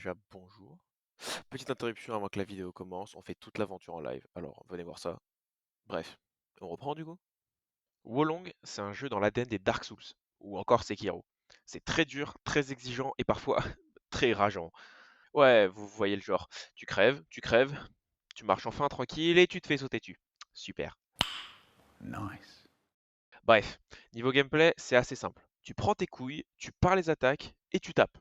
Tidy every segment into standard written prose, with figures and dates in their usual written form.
déjà, bonjour. Petite interruption avant que la vidéo commence, on fait toute l'aventure en live, alors venez voir ça. Bref, on reprend du coup? Wolong, c'est un jeu dans l'ADN des Dark Souls, ou encore Sekiro. C'est très dur, très exigeant et parfois très rageant. Ouais, vous voyez le genre. Tu crèves, tu marches enfin tranquille et tu te fais sauter dessus. Super. Nice. Bref, niveau gameplay, c'est assez simple. Tu prends tes couilles, tu pars les attaques et tu tapes.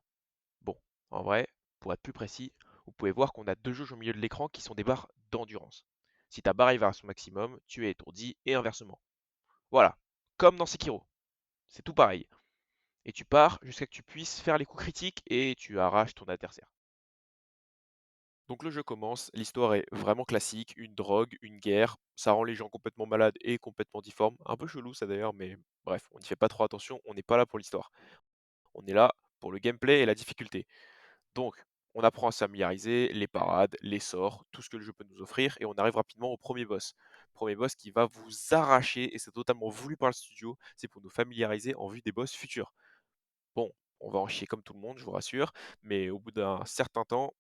Bon, en vrai, pour être plus précis, vous pouvez voir qu'on a deux jauges au milieu de l'écran qui sont des barres d'endurance. Si ta barre arrive à son maximum, tu es étourdi et inversement. Voilà, comme dans Sekiro, c'est tout pareil. Et tu pars jusqu'à ce que tu puisses faire les coups critiques et tu arraches ton adversaire. Donc le jeu commence, l'histoire est vraiment classique, une drogue, une guerre, ça rend les gens complètement malades et complètement difformes. Un peu chelou ça d'ailleurs, mais bref, on n'y fait pas trop attention, on n'est pas là pour l'histoire. On est là pour le gameplay et la difficulté. Donc, on apprend à se familiariser, les parades, les sorts, tout ce que le jeu peut nous offrir, et on arrive rapidement au premier boss. Premier boss qui va vous arracher, et c'est totalement voulu par le studio, c'est pour nous familiariser en vue des boss futurs. Bon, on va en chier comme tout le monde, je vous rassure, mais au bout d'un certain temps,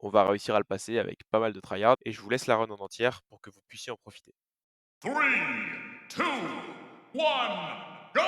on va réussir à le passer avec pas mal de tryhard, et je vous laisse la run en entière pour que vous puissiez en profiter. 3, 2, 1, go!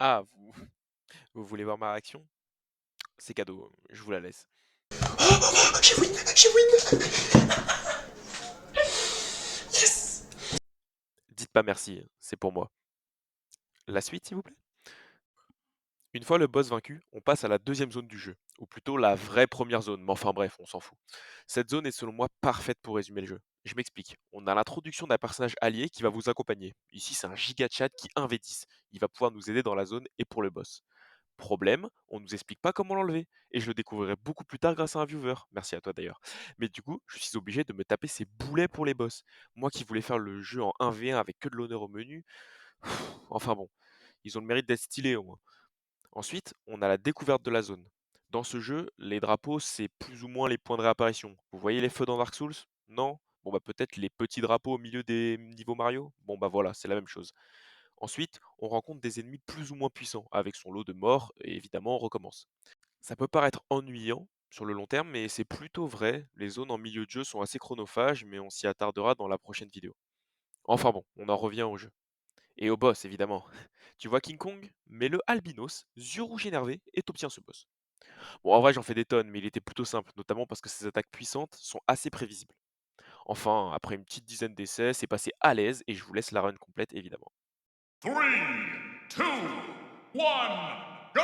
Ah, vous voulez voir ma réaction? C'est cadeau, je vous la laisse. Oh, j'ai win, j'ai win. Yes. Dites pas merci, c'est pour moi. La suite, s'il vous plaît? Une fois le boss vaincu, on passe à la deuxième zone du jeu, ou plutôt la vraie première zone, mais enfin bref, on s'en fout. Cette zone est selon moi parfaite pour résumer le jeu. Je m'explique. On a l'introduction d'un personnage allié qui va vous accompagner. Ici, c'est un giga chat qui 1v10. Il va pouvoir nous aider dans la zone et pour le boss. Problème, on nous explique pas comment l'enlever, et je le découvrirai beaucoup plus tard grâce à un viewer. Merci à toi d'ailleurs. Mais du coup, je suis obligé de me taper ces boulets pour les boss. Moi qui voulais faire le jeu en 1v1 avec que de l'honneur au menu, Enfin bon, ils ont le mérite d'être stylés au moins. Ensuite, on a la découverte de la zone. Dans ce jeu, les drapeaux, c'est plus ou moins les points de réapparition. Vous voyez les feux dans Dark Souls? Non? Bon bah peut-être les petits drapeaux au milieu des niveaux Mario? Bon bah voilà, c'est la même chose. Ensuite, on rencontre des ennemis plus ou moins puissants, avec son lot de morts, et évidemment on recommence. Ça peut paraître ennuyant sur le long terme, mais c'est plutôt vrai. Les zones en milieu de jeu sont assez chronophages, mais on s'y attardera dans la prochaine vidéo. Enfin bon, on en revient au jeu. Et au boss, évidemment. Tu vois King Kong? Mets-le albinos, yeux rouges énervés, et t'obtiens ce boss. Bon, en vrai, j'en fais des tonnes, mais il était plutôt simple, notamment parce que ses attaques puissantes sont assez prévisibles. Enfin, après une petite dizaine d'essais, c'est passé à l'aise, et je vous laisse la run complète, évidemment. 3, 2, 1, go!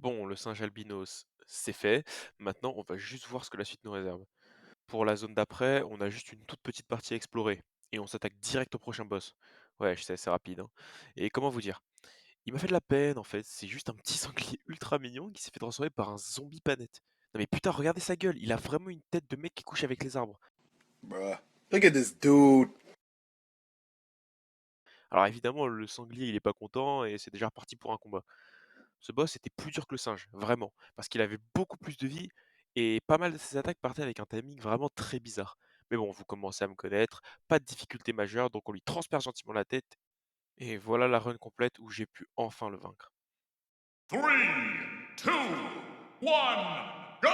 Bon, le singe albinos, c'est fait. Maintenant, on va juste voir ce que la suite nous réserve. Pour la zone d'après, on a juste une toute petite partie à explorer. Et on s'attaque direct au prochain boss. Ouais, je sais, c'est rapide, hein. Et comment vous dire? Il m'a fait de la peine en fait, c'est juste un petit sanglier ultra mignon qui s'est fait transformer par un zombie panette. Non mais putain, regardez sa gueule, il a vraiment une tête de mec qui couche avec les arbres. Bruh. Look at this dude. Alors évidemment, le sanglier il est pas content et c'est déjà reparti pour un combat. Ce boss était plus dur que le singe, vraiment, parce qu'il avait beaucoup plus de vie et pas mal de ses attaques partaient avec un timing vraiment très bizarre. Mais bon, vous commencez à me connaître, pas de difficulté majeure, donc on lui transperce gentiment la tête et voilà la run complète où j'ai pu enfin le vaincre. 3, 2, 1, go!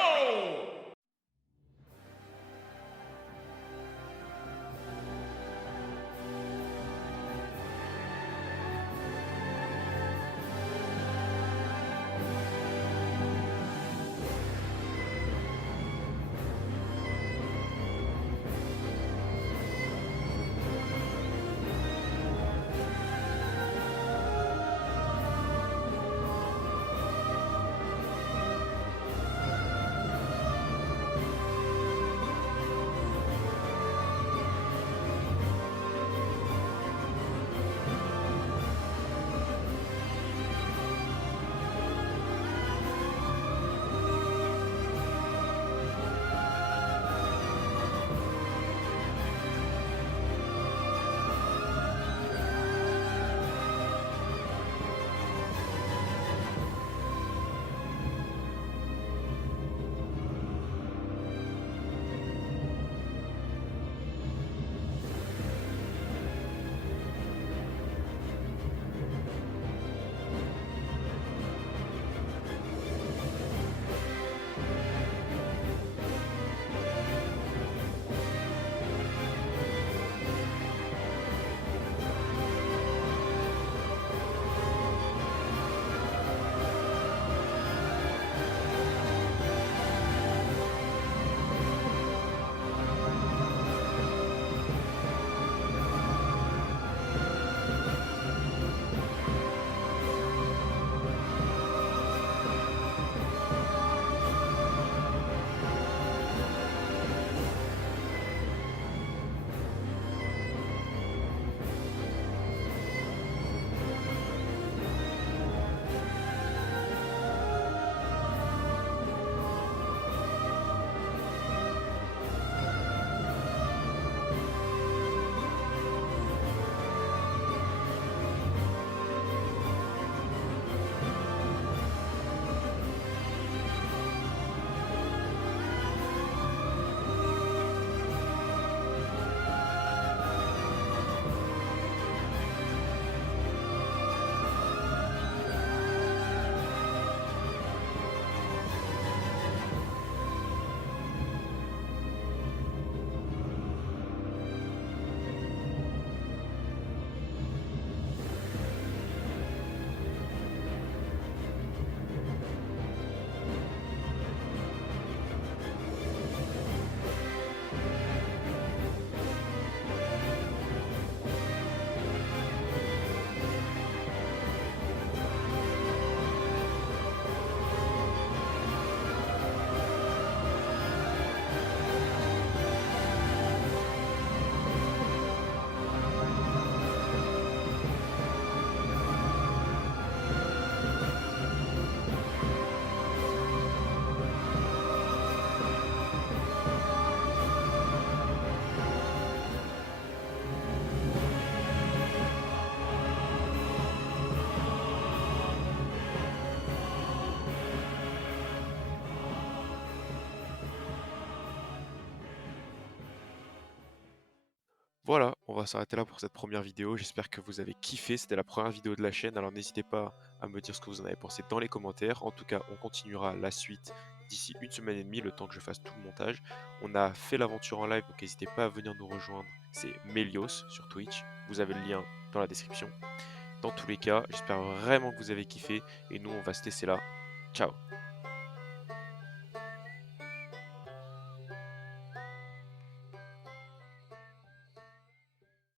Voilà, on va s'arrêter là pour cette première vidéo. J'espère que vous avez kiffé. C'était la première vidéo de la chaîne. Alors n'hésitez pas à me dire ce que vous en avez pensé dans les commentaires. En tout cas, on continuera la suite d'ici une semaine et demie, le temps que je fasse tout le montage. On a fait l'aventure en live, donc n'hésitez pas à venir nous rejoindre. C'est Melios sur Twitch. Vous avez le lien dans la description. Dans tous les cas, j'espère vraiment que vous avez kiffé. Et nous, on va se laisser là. Ciao!